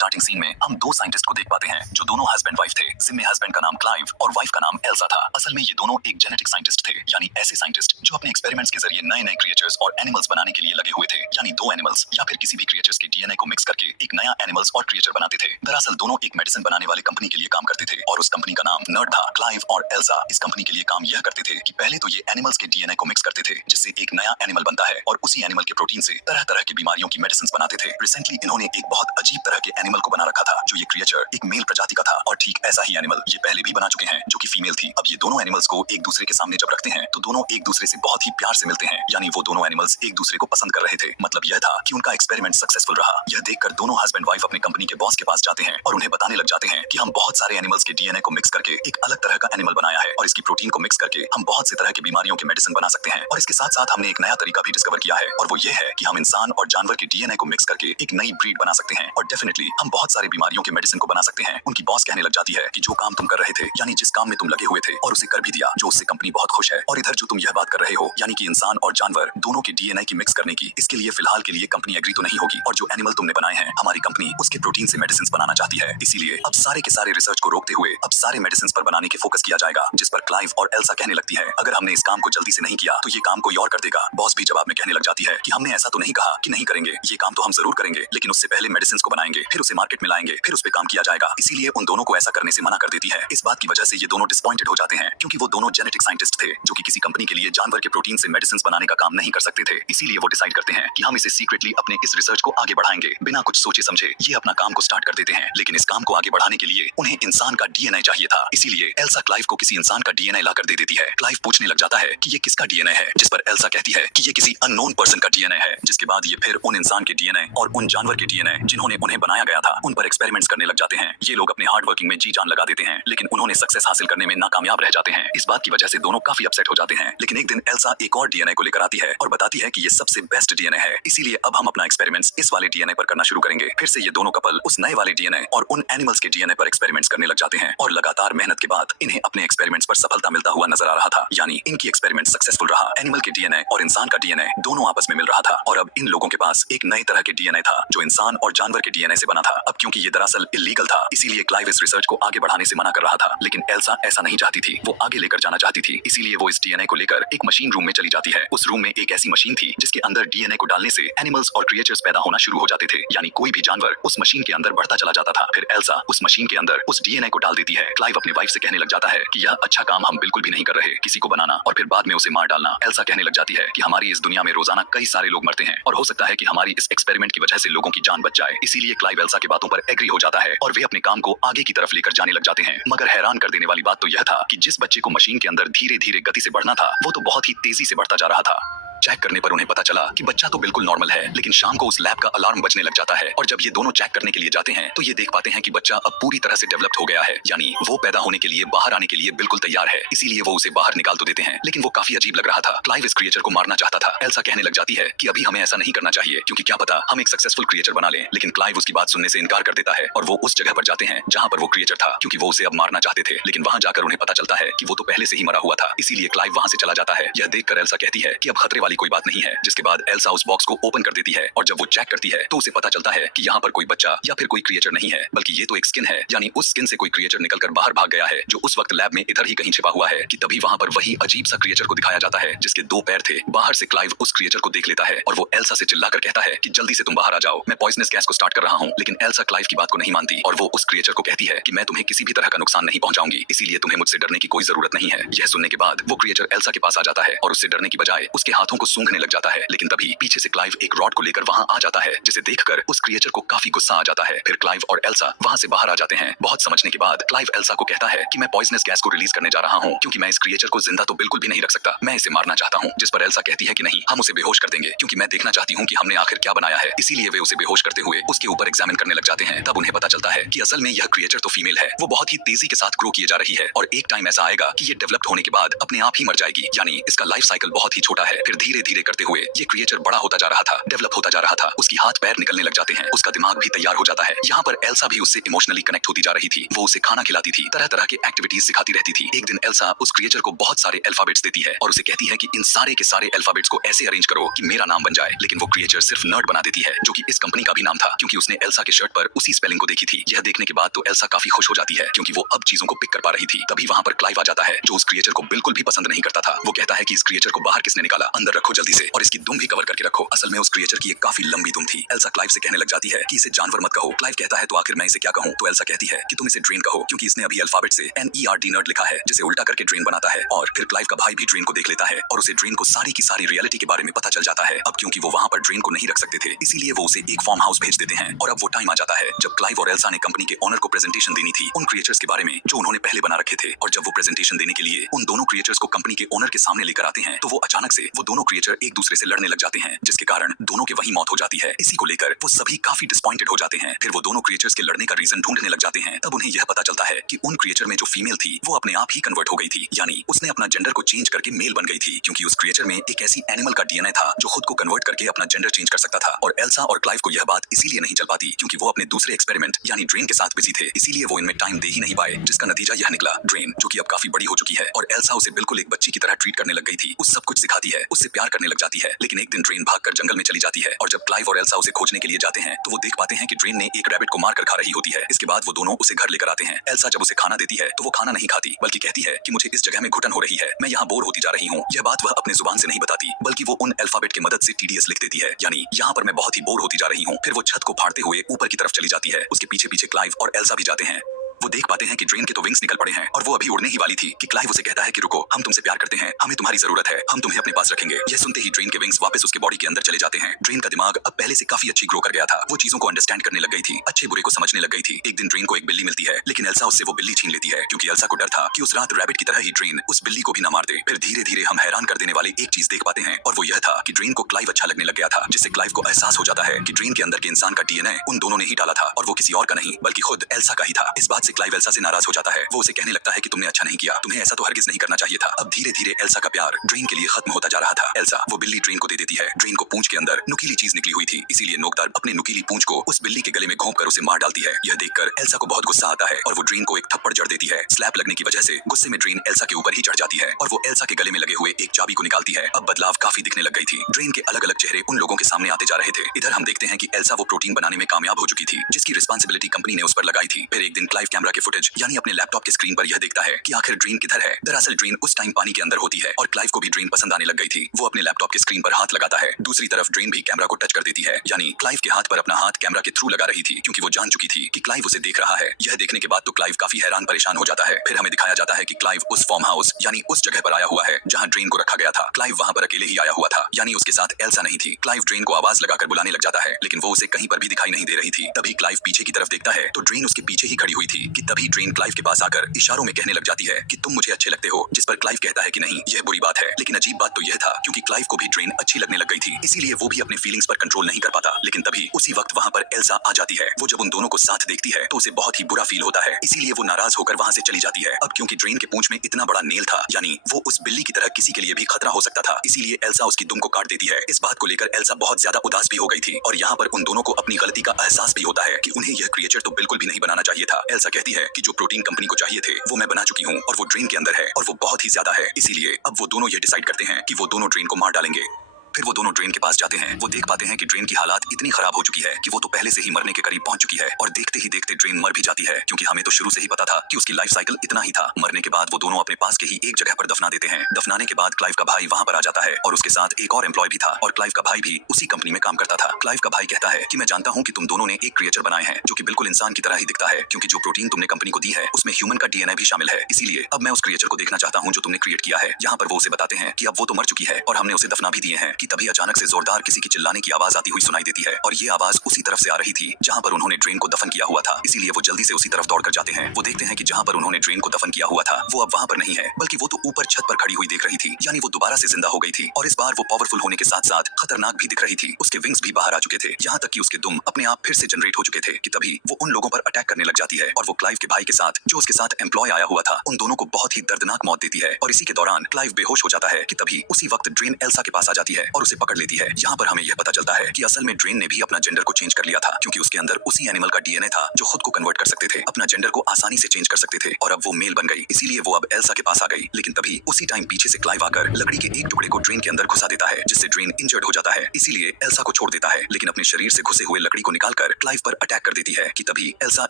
Starting scene में हम दो साइंटिस्ट को देख पाते हैं जो दोनों हस्बैंड वाइफ थे, जिनमें हस्बैंड का नाम क्लाइव और वाइफ का नाम एल्सा था। असल में ये दोनों एक जेनेटिक साइंटिस्ट थे, यानी ऐसे साइंटिस्ट जो अपने एक्सपेरिमेंट्स के जरिए नए नए क्रिएचर्स और एनिमल्स बनाने के लिए लगे हुए थे, यानी दो एनिमल्स या फिर किसी भी क्रिएचर्स के डीएनए को मिक्स करके एक नया एनिमल्स और क्रिएचर बनाते थे। दरअसल दोनों एक मेडिसिन बनाने वाले कंपनी के लिए काम करते थे और उस कंपनी का नाम नर्ड था। क्लाइव और एल्सा इस कंपनी के लिए काम यह करते थे कि पहले तो ये एनिमल्स के डीएनए को मिक्स करते थे, जिससे एक नया एनिमल बनता है और उसी एनिमल के प्रोटीन से तरह तरह की बीमारियों की मेडिसिन बनाते थे। रिसेंटली इन्होंने एक बहुत अजीब तरह के एनिमल को बना रखा था, जो ये क्रिएचर एक मेल प्रजाति का था और ठीक ऐसा ही एनिमल ये पहले भी बना चुके हैं, जो कि फीमेल थी। अब ये दोनों एनिमल्स को एक दूसरे के सामने जब रखते हैं तो दोनों एक दूसरे से बहुत ही प्यार से मिलते हैं, यानी वो दोनों एनिमल्स एक दूसरे को पसंद कर रहे थे। मतलब यह था कि उनका एक्सपेरिमेंट सक्सेसफुल रहा। यह देखकर दोनों हस्बैंड वाइफ अपने कंपनी के बॉस के पास जाते हैं और उन्हें बताने लग जाते हैं कि हम बहुत सारे एनिमल्स के डीएनए को मिक्स करके एक अलग तरह का एनिमल बनाया है और इसकी प्रोटीन को मिक्स करके हम बहुत से तरह की बीमारियों की मेडिसिन बना सकते हैं। और इसके साथ साथ हमने एक नया तरीका भी डिस्कवर किया है और वो ये है कि हम इंसान और जानवर के डीएनए को मिक्स करके एक नई ब्रीड बना सकते हैं और डेफिनेटली हम बहुत सारी बीमारियों के मेडिसिन को बना सकते हैं। उनकी बॉस कहने लग जाती है कि जो काम तुम कर रहे थे, यानी जिस काम में तुम लगे हुए थे और उसे कर भी दिया, जो उससे कंपनी बहुत खुश है। और इधर जो तुम यह बात कर रहे हो, यानी कि इंसान और जानवर दोनों के डीएनए की मिक्स करने की, इसके लिए फिलहाल के लिए कंपनी एग्री तो नहीं होगी और जो एनिमल तुमने बनाए हैं हमारी कंपनी उसके प्रोटीन से मेडिसिन बनाना चाहती है। इसीलिए अब सारे के सारे रिसर्च को रोकते हुए अब सारे मेडिसिन पर बनाने के फोकस किया जाएगा। जिस पर क्लाइव और एल्सा कहने लगती है, अगर हमने इस काम को जल्दी से नहीं किया तो ये काम कोई और कर देगा। बॉस भी जवाब में कहने लग जाती है कि हमने ऐसा तो नहीं कहा कि नहीं करेंगे, ये काम तो हम जरूर करेंगे, लेकिन उससे पहले मेडिसिन को बनाएंगे, फिर उसे मार्केट में लाएंगे, फिर उस पर काम किया जाएगा। इसीलिए उन दोनों को ऐसा करने से मना कर देती है। इस बात की वजह से ये दोनों डिसअपॉइंटेड हो जाते हैं, क्योंकि वो दोनों जेनेटिक साइंटिस्ट थे जो कि किसी कंपनी के लिए जानवर के प्रोटीन से मेडिसिन बनाने का काम नहीं कर सकते थे। इसीलिए वो डिसाइड करते हैं कि हम इसे सीक्रेटली अपने इस रिसर्च को आगे बढ़ाएंगे। बिना कुछ सोचे समझे ये अपना काम को स्टार्ट कर देते हैं, लेकिन इस काम को आगे बढ़ाने के लिए उन्हें इंसान का डीएनए चाहिए था। इसीलिए एल्सा क्लाइव को किसी इंसान का डीएनए लाकर दे देती है। क्लाइव पूछने लग जाता है कि ये किसका डीएनए है, जिस पर एल्सा कहती है कि ये किसी अननोन पर्सन का डीएनए है। जिसके बाद ये फिर उन इंसान के डीएनए और उन जानवर के डीएनए जिन्होंने उन्हें बनाया गया था उन पर एक्सपेरिमेंट्स करने लग जाते हैं। ये लोग अपने हार्ड वर्किंग में जी जान लगा देते हैं, लेकिन उन्होंने सक्सेस हासिल करने में नाकामयाब रह जाते हैं। इस बात की वजह से दोनों काफी अपसेट हो जाते हैं। लेकिन एक दिन एल्सा एक और डीएनए को लेकर आती है और बताती है कि ये सबसे बेस्ट डीएनए है, इसीलिए अब हम अपना एक्सपेरिमेंट्स इस वाले डीएनए पर करना शुरू करेंगे। फिर से ये दोनों कपल उस नए वाले डीएनए और उन एनिमल्स के डीएनए पर एक्सपेरिमेंट्स करने लग जाते हैं और लगातार मेहनत के बाद इन्हें अपने एक्सपेरिमेंट्स पर सफलता मिलता हुआ नजर आ रहा था, यानी इनकी एक्सपेरिमेंट सक्सेसफुल रहा। एनिमल के डीएनए और इंसान का डीएनए दोनों आपस में मिल रहा था और अब इन लोगों के पास एक नई तरह के डीएनए था जो इंसान और जानवर के डीएनए से बना था। अब क्योंकि ये दरअसल इलीगल था, इसीलिए क्लाइव इस रिसर्च को आगे बढ़ाने से मना कर रहा था, लेकिन एल्सा ऐसा नहीं चाहती थी। वो आगे लेकर जाना चाहती थी, इसीलिए वो इस डीएनए को लेकर एक मशीन रूम में चली जाती है। उस रूम में एक ऐसी मशीन थी जिसके अंदर डीएनए को डालने से एनिमल्स और क्रिएचर्स पैदा होना शुरू हो जाते थे, यानी कोई भी जानवर उस मशीन के अंदर बढ़ता चला जाता था। फिर एल्सा उस मशीन के अंदर उस डीएनए को डाल देती है। क्लाइव अपनी वाइफ से कहने लग जाता है कि यह अच्छा काम हम बिल्कुल भी नहीं कर रहे, किसी को बनाना और फिर बाद में उसे मार डालना। एल्सा कहने लग जाती है कि हमारी इस दुनिया में रोजाना कई सारे लोग मरते हैं और हो सकता है कि हमारी इस एक्सपेरिमेंट की वजह से लोगों की जान बच जाए। इसीलिए क्लाइव एल्सा की बातों पर एग्री हो जाता है और वे अपने काम को आगे की तरफ लेकर जाने लग जाते हैं। मगर हैरान कर देने वाली बात तो यह था कि जिस बच्चे को मशीन के अंदर धीरे धीरे गति से बढ़ना था, वो तो बहुत ही तेजी से बढ़ता जा रहा था। चेक करने पर उन्हें पता चला कि बच्चा तो बिल्कुल नॉर्मल है, लेकिन शाम को उस लैब का अलार्म बजने लग जाता है और जब ये दोनों चेक करने के लिए जाते हैं तो ये देख पाते हैं कि बच्चा अब पूरी तरह से डेवलप्ड हो गया है, यानी वो पैदा होने के लिए, बाहर आने के लिए बिल्कुल तैयार है। इसीलिए वो उसे बाहर निकाल तो देते हैं, लेकिन वो काफी अजीब लग रहा था। क्लाइव इस क्रिएचर को मारना चाहता था। एल्सा कहने लग जाती है कि अभी हमें ऐसा नहीं करना चाहिए, क्योंकि क्या पता हम एक सक्सेसफुल क्रिएचर बना लें। लेकिन क्लाइव उसकी बात सुनने से इनकार कर देता है और वो उस जगह पर जाते हैं जहां पर वो क्रिएचर था, क्योंकि वो उसे अब मारना चाहते थे। लेकिन वहां जाकर उन्हें पता चलता है कि वो तो पहले से ही मरा हुआ था, इसीलिए क्लाइव वहां से चला जाता है। यह देखकर एल्सा कहती है कि अब खतरे वाली कोई बात नहीं है। जिसके बाद एल्सा उस बॉक्स को ओपन कर देती है और जब वो चेक करती है तो उसे पता चलता है कि यहाँ पर कोई बच्चा या फिर कोई क्रिएचर नहीं है, बल्कि ये तो एक स्किन है, यानी उस स्किन से कोई क्रिएचर निकलकर बाहर भाग गया है, जो उस वक्त लैब में इधर ही कहीं छिपा हुआ है। कि तभी वहां पर वही अजीब सा क्रिएचर को दिखाया जाता है जिसके दो पैर थे। बाहर से क्लाइव उस क्रिएचर को देख लेता है और वो एल्सा से चिल्लाकर कहता है कि जल्दी से तुम बाहर आ जाओ, मैं पॉइजनस गैस को स्टार्ट कर रहा हूँ। लेकिन एल्सा क्लाइव की बात को नहीं मानती और वो उस क्रिएचर को कहती है कि मैं तुम्हें किसी भी तरह का नुकसान नहीं पहुंचाऊंगी, इसीलिए तुम्हें मुझसे डरने की कोई जरूरत नहीं है। यह सुनने के बाद वो क्रिएचर एल्सा के पास आ जाता है और उससे डरने की बजाय उसके हाथों को सूंघने लग जाता है। लेकिन तभी पीछे से क्लाइव एक रॉड को लेकर वहां आ जाता है, जिसे देखकर उस क्रिएचर को काफी गुस्सा आ जाता है। फिर क्लाइव और एल्सा वहां से बाहर आ जाते हैं। बहुत समझने के बाद क्लाइव एल्सा को कहता है कि मैं पॉइजनस गैस को रिलीज करने जा रहा हूँ, क्योंकि मैं इस क्रिएचर को जिंदा तो बिल्कुल भी नहीं रख सकता, मैं इसे मारना चाहता हूँ। जिस पर एल्सा कहती है कि नहीं, हम उसे बेहोश कर देंगे, क्योंकि मैं देखना चाहती हूँ कि हमने आखिर क्या बनाया है। इसीलिए वे उसे बेहोश करते हुए उसके ऊपर एग्जामिन करने लग जाते हैं। तब उन्हें पता चलता है कि असल में यह क्रिएचर तो फीमेल है, वो बहुत ही तेजी के साथ ग्रो किए जा रही है और एक टाइम ऐसा आएगा कि ये डेवलप्ड होने के बाद अपने आप ही मर जाएगी, यानी इसका लाइफ साइकिल बहुत ही छोटा है। फिर धीरे धीरे धीरे करते हुए ये क्रिएचर बड़ा होता जा रहा था, डेवलप होता जा रहा था। उसकी हाथ पैर निकलने लग जाते हैं, उसका दिमाग भी तैयार हो जाता है। यहाँ पर एल्सा भी उससे इमोशनली कनेक्ट होती जा रही थी। वो उसे खाना खिलाती थी, तरह तरह के एक्टिविटीज सिखाती रहती थी। एक दिन एल्सा उस क्रिएचर को बहुत सारे अल्फाबेट्स देती है और उसे कहती है कि इन सारे के सारे अल्फाबेट्स को ऐसे अरेंज करो कि मेरा नाम बन जाए। लेकिन वो क्रिएचर सिर्फ नर्ड बना देती है, जो कि इस कंपनी का भी नाम था, क्योंकि उसने एल्सा के शर्ट पर उसी स्पेलिंग को देखी थी। यह देखने के बाद तो एल्सा काफी खुश हो जाती है, क्योंकि वो अब चीजों को पिक कर पा रही थी। तभी वहां पर क्लाइव आ जाता है, जो उस क्रिएचर को बिल्कुल भी पसंद नहीं करता था। वो कहता है कि इस क्रिएचर को बाहर किसने निकाला, अंदर रखो जल्दी से, और इसकी दुम भी कवर करके रखो। असल में उस क्रिएचर की एक काफी लंबी दुम थी। एल्सा क्लाइव से कहने लग जाती है कि इसे जानवर मत कहो। क्लाइव कहता है तो आखिर मैं इसे क्या कहूं? तो एल्सा कहती है कि तुम इसे ड्रेन कहो, क्योंकि इसने अभी अल्फाबेट से NERD नर्ड लिखा है, जिसे उल्टा करके ड्रेन बनाता है। और फिर क्लाइव का भाई भी ड्रेन को देख लेता है और उसे ड्रेन को सारी की सारी रियलिटी के बारे में पता चल जाता है। अब क्योंकि वो वहां पर ड्रेन को नहीं रख सकते थे, इसीलिए वो उसे एक फार्म हाउस भेज देते हैं। और अब वो टाइम आ जाता है जब क्लाइव और एल्सा ने कंपनी के ओनर को प्रेजेंटेशन देनी थी उन क्रिएचर्स के बारे में जो उन्होंने पहले बना रखे थे। और जब वो प्रेजेंटेशन देने के लिए उन दोनों क्रिएचर्स को कंपनी के ओनर के सामने लेकर आते हैं, तो वो अचानक से वो दोनों क्रिएचर एक दूसरे से लड़ने लग जाते हैं, जिसके कारण दोनों की वही मौत हो जाती है। इसी को लेकर वो सभी काफी डिसपॉइंटेड हो जाते हैं। फिर वो दोनों क्रिएचर्स के लड़ने का रीजन ढूंढने लग जाते हैं। तब उन्हें यह पता चलता है कि उन क्रिएचर में जो फीमेल थी वो अपने आप ही कन्वर्ट हो गई थी, यानी उसने अपना जेंडर को चेंज करके मेल बन गई थी, क्योंकि उस क्रिएचर में एक ऐसी एनिमल का DNA था जो खुद को कन्वर्ट करके अपना जेंडर चेंज कर सकता था। और एल्सा और क्लाइव को यह बात इसीलिए नहीं चल पाती क्योंकि वो अपने दूसरे एक्सपेरिमेंट यानी ड्रेन के साथ बिजी थे, इसीलिए वो इनमें टाइम दे ही नहीं पाए। जिसका नतीजा यह निकला, ड्रेन जो कि अब काफी बड़ी हो चुकी है और एल्सा उसे बिल्कुल एक बच्ची की तरह ट्रीट करने लग गई थी। उस सब कुछ सिखाती है, उससे प्यार करने लग जाती है। लेकिन एक दिन ड्रेन भागकर जंगल में चली जाती है और जब क्लाइव और एल्सा उसे खोजने के लिए जाते हैं तो वो देख पाते हैं कि ड्रेन ने एक रैबिट को मार कर खा रही होती है। इसके बाद वो दोनों उसे घर लेकर आते हैं। एल्सा जब उसे खाना देती है तो वो खाना नहीं खाती, बल्कि कहती है कि मुझे इस जगह में घुटन हो रही है, मैं यहाँ बोर होती जा रही हूँ। यह बात वह अपने जुबान से नहीं बताती, बल्कि वो उन अल्फाबेट की मदद से TDS लिख देती है, यानी यहाँ पर मैं बहुत ही बोर होती जा रही हूँ। फिर वो छत को फाड़ते हुए ऊपर की तरफ चली जाती है। उसके पीछे पीछे क्लाइव और एल्सा भी जाते हैं। वो देख पाते हैं कि ड्रेन के तो विंग्स निकल पड़े हैं और वो अभी उड़ने ही वाली थी कि क्लाइव उसे कहता है कि रुको, हम तुमसे प्यार करते हैं, हमें तुम्हारी जरूरत है, हम तुम्हें अपने पास रखेंगे। यह सुनते ही ड्रेन के विंग्स वापस उसके बॉडी के अंदर चले जाते हैं। ड्रेन का दिमाग अब पहले से काफी अच्छी ग्रो कर गया था, वो चीजों को अंडरस्टैंड करने लग गई थी, अच्छे बुरे को समझने लग गई थी। एक दिन ड्रेन को एक बिल्ली मिलती है, लेकिन एल्सा उससे वो बिल्ली छीन लेती है, क्योंकि एल्सा को डर था कि उस रात रैबिट की तरह ही ड्रेन उस बिल्ली को भी न मार दे। फिर धीरे धीरे हम हैरान कर देने वाली एक चीज देख पाते हैं, और वो यह था कि ड्रेन को क्लाइव अच्छा लगने लग गया था, जिससे क्लाइव को एहसास हो जाता है कि ड्रेन के अंदर के इंसान का DNA उन दोनों ने ही डाला था और वो किसी और का नहीं बल्कि खुद एल्सा का ही था। इस बात से क्लाइव एल्सा से नाराज हो जाता है। वो उसे कहने लगता है कि तुमने अच्छा नहीं किया, तुम्हें ऐसा तो हरगिज नहीं करना चाहिए था। अब धीरे धीरे एल्सा का प्यार ड्रेन के लिए खत्म होता जा रहा था। एल्सा वो बिल्ली ड्रेन को दे देती है। ड्रेन को पूंछ के अंदर नुकीली चीज निकली हुई थी, इसीलिए नोकदार अपने नुकीली पूंछ को उस बिल्ली के गले में घोंप कर उसे मार डालती है। यह देखकर एल्सा को बहुत गुस्सा आता है और वो ड्रेन को एक थप्पड़ जड़ देती है। स्लैप लगने की वजह से गुस्से में ड्रेन एल्सा के ऊपर ही चढ़ जाती है और वो एल्सा के गले में लगे हुए एक चाबी को निकालती है। अब बदलाव काफी दिखने लग गई थी। ड्रेन के अलग अलग चेहरे उन लोगों के सामने आते जा रहे थे। इधर हम देखते हैं कि एल्सा वो प्रोटीन बनाने में कामयाब हो चुकी थी, जिसकी रिस्पांसिबिलिटी कंपनी ने उस पर लगाई थी। फिर एक दिन क्लाइव कैमरा के फुटेज यानी अपने लैपटॉप के स्क्रीन पर यह देखता है कि आखिर ड्रेन किधर है। दरअसल ड्रेन उस टाइम पानी के अंदर होती है और क्लाइव को भी ड्रेन पसंद आने लग गई थी। वो अपने लैपटॉप के स्क्रीन पर हाथ लगाता है, दूसरी तरफ ड्रेन भी कैमरा को टच कर देती है, यानी क्लाइव के हाथ पर अपना हाथ कैमरा के थ्रू लगा रही थी, क्योंकि वो जान चुकी थी कि क्लाइव उसे देख रहा है। यह देखने के बाद तो क्लाइव काफी हैरान परेशान हो जाता है। फिर हमें दिखाया जाता है कि क्लाइव उस फार्म हाउस यानी उस जगह पर आया हुआ है जहाँ ड्रेन को रखा गया था। क्लाइव वहाँ पर अकेले ही आया हुआ था, यानी उसके साथ एल्सा नहीं थी। क्लाइव ड्रेन को आवाज लगाकर बुलाने लग जाता है, लेकिन वो उसे कहीं पर भी दिखाई नहीं दे रही थी। तभी क्लाइव पीछे की तरफ देखता है तो ड्रेन उसके पीछे ही खड़ी हुई थी कि तभी ड्रेन क्लाइव के पास आकर इशारों में कहने लग जाती है कि तुम मुझे अच्छे लगते हो, जिस पर क्लाइव कहता है कि नहीं, यह बुरी बात है। लेकिन अजीब बात तो यह था क्योंकि क्लाइव को भी ड्रेन अच्छी लगने लग गई थी, इसीलिए वो भी अपने फीलिंग्स पर कंट्रोल नहीं कर पाता। लेकिन तभी उसी वक्त वहाँ पर एल्सा आ जाती है। वो जब उन दोनों को साथ देखती है तो उसे बहुत ही बुरा फील होता है, इसीलिए वो नाराज होकर वहाँ से चली जाती है। अब क्योंकि ड्रेन के पूंछ में इतना बड़ा नेल था, यानी वो उस बिल्ली की तरह किसी के लिए भी खतरा हो सकता था, इसीलिए एल्सा उसकी दुम को काट देती है। इस बात को लेकर एल्सा बहुत ज्यादा उदास भी हो गई थी और यहाँ पर उन दोनों को अपनी गलती का एहसास भी होता है कि उन्हें यह क्रिएचर तो बिल्कुल भी नहीं बनाना चाहिए था। एल्सा कहती है कि जो प्रोटीन कंपनी को चाहिए थे वो मैं बना चुकी हूँ और वो ड्रेन के अंदर है और वो बहुत ही ज्यादा है, इसीलिए अब वो दोनों ये डिसाइड करते हैं कि वो दोनों ड्रेन को मार डालेंगे। फिर वो दोनों ड्रेन के पास जाते हैं। वो देख पाते हैं कि ड्रेन की हालात इतनी खराब हो चुकी है कि वो तो पहले से ही मरने के करीब पहुंच चुकी है और देखते ही देखते ड्रेन मर भी जाती है, क्योंकि हमें तो शुरू से ही पता था कि उसकी लाइफ साइकिल इतना ही था। मरने के बाद वो दोनों अपने पास के ही एक जगह पर दफना देते हैं। दफनाने के बाद क्लाइव का भाई वहां पर आ जाता है और उसके साथ एक और एम्प्लॉय भी था और क्लाइव का भाई भी उसी कंपनी में काम करता था। क्लाइव का भाई कहता है कि मैं जानता हूँ कि तुम दोनों ने एक क्रिएचर बनाए हैं जो कि बिल्कुल इंसान की तरह ही दिखता है, क्योंकि जो प्रोटीन तुमने कंपनी को दी है उसमें ह्यूमन का DNA भी शामिल है, इसीलिए अब मैं उस क्रिएचर को देखना चाहता हूँ जो तुमने क्रिएट किया है। यहाँ पर वो उसे बताते हैं कि अब वो तो मर चुकी है और हमने उसे दफना भी दिए हैं, कि तभी अचानक से जोरदार किसी की चिल्लाने की आवाज आती हुई सुनाई देती है और ये आवाज उसी तरफ से आ रही थी जहां पर उन्होंने ड्रेन को दफन किया हुआ था। इसीलिए वो जल्दी से उसी तरफ दौड़कर जाते हैं। वो देखते हैं कि जहां पर उन्होंने ड्रेन को दफन किया हुआ था वो अब वहां पर नहीं है, बल्कि वो तो ऊपर छत पर खड़ी हुई देख रही थी, यानी वो दोबारा से जिंदा हो गई थी और इस बार वो पावरफुल होने के साथ साथ खतरनाक भी दिख रही थी। उसके विंग्स भी बाहर आ चुके थे, यहाँ तक कि उसके दुम अपने आप फिर से जनरेट हो चुके थे कि तभी वो उन लोगों पर अटैक करने लग जाती है और वो क्लाइव के भाई के साथ जो उसके साथ एम्प्लॉय आया हुआ था उन दोनों को बहुत ही दर्दनाक मौत देती है। और इसी के दौरान क्लाइव बेहोश हो जाता है कि तभी उसी वक्त ड्रेन एल्सा के पास आ जाती है और उसे पकड़ लेती है। यहाँ पर हमें यह पता चलता है कि असल में ड्रेन ने भी अपना जेंडर को चेंज कर लिया था, क्योंकि उसके अंदर उसी एनिमल का डीएनए था जो खुद को कन्वर्ट कर सकते थे, अपना जेंडर को आसानी से चेंज कर सकते थे और अब वो मेल बन गई। इसीलिए वो अब एल्सा के पास आ गई। लेकिन तभी उसी टाइम पीछे से क्लाइव आकर लकड़ी के एक टुकड़े को ड्रेन के अंदर घुसा देता है, जिससे ड्रेन इंजर्ड हो जाता है। इसीलिए एल्सा को छोड़ देता है, लेकिन अपने शरीर से घुसे हुए लकड़ी को निकालकर क्लाइव पर अटैक कर देती है कि तभी एल्सा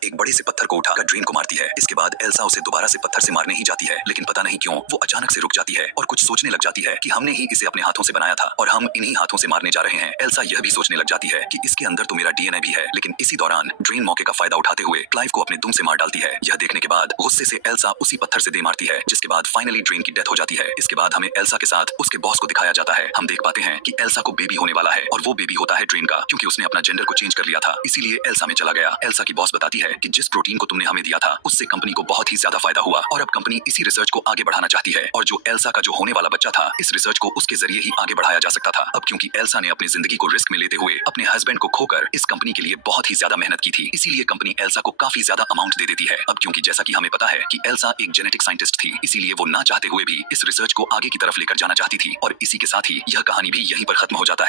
एक बड़े से पत्थर को उठाकर ड्रेन को मारती है। इसके बाद एल्सा उसे दोबारा से पत्थर से मारने ही जाती है, लेकिन पता नहीं क्यों वो अचानक से रुक जाती है और कुछ सोचने लग जाती है कि हमने ही इसे अपने हाथों से बनाया था और हम इन्हीं हाथों से मारने जा रहे हैं। एल्सा यह भी सोचने लग जाती है कि इसके अंदर तो मेरा डीएनए भी है। लेकिन इसी दौरान ड्रेन मौके का फायदा उठाते हुए क्लाइव को अपने दुम से मार डालती है। यह देखने के बाद गुस्से से एल्सा उसी पत्थर से दे मारती है, जिसके बाद फाइनली ड्रेन की डेथ हो जाती है। इसके बाद हमें एल्सा के साथ उसके बॉस को दिखाया जाता है। हम देख पाते हैं कि एल्सा को बेबी होने वाला है और वो बेबी होता है ड्रेन का, क्योंकि उसने अपना जेंडर को चेंज कर लिया था, इसीलिए एल्सा में चला गया। एल्सा की बॉस बताती है कि जिस प्रोटीन को तुमने हमें दिया था उससे कंपनी को बहुत ही ज्यादा फायदा हुआ और अब कंपनी इसी रिसर्च को आगे बढ़ाना चाहती है और जो एल्सा का जो होने वाला बच्चा था इस रिसर्च को उसके जरिए ही आगे बढ़ाया जा सकता था। अब क्योंकि एल्सा ने अपनी जिंदगी को रिस्क में लेते हुए अपने हस्बैंड को खोकर इस कंपनी के लिए बहुत ही ज्यादा मेहनत की थी, इसीलिए कंपनी एल्सा को काफी ज्यादा अमाउंट दे देती है। अब क्योंकि जैसा कि हमें पता है कि एल्सा एक जेनेटिक साइंटिस्ट थी, इसीलिए वो ना चाहते हुए भी इस रिसर्च को आगे की तरफ लेकर जाना चाहती थी और इसी के साथ ही यह कहानी भी यहीं पर खत्म हो जाता है।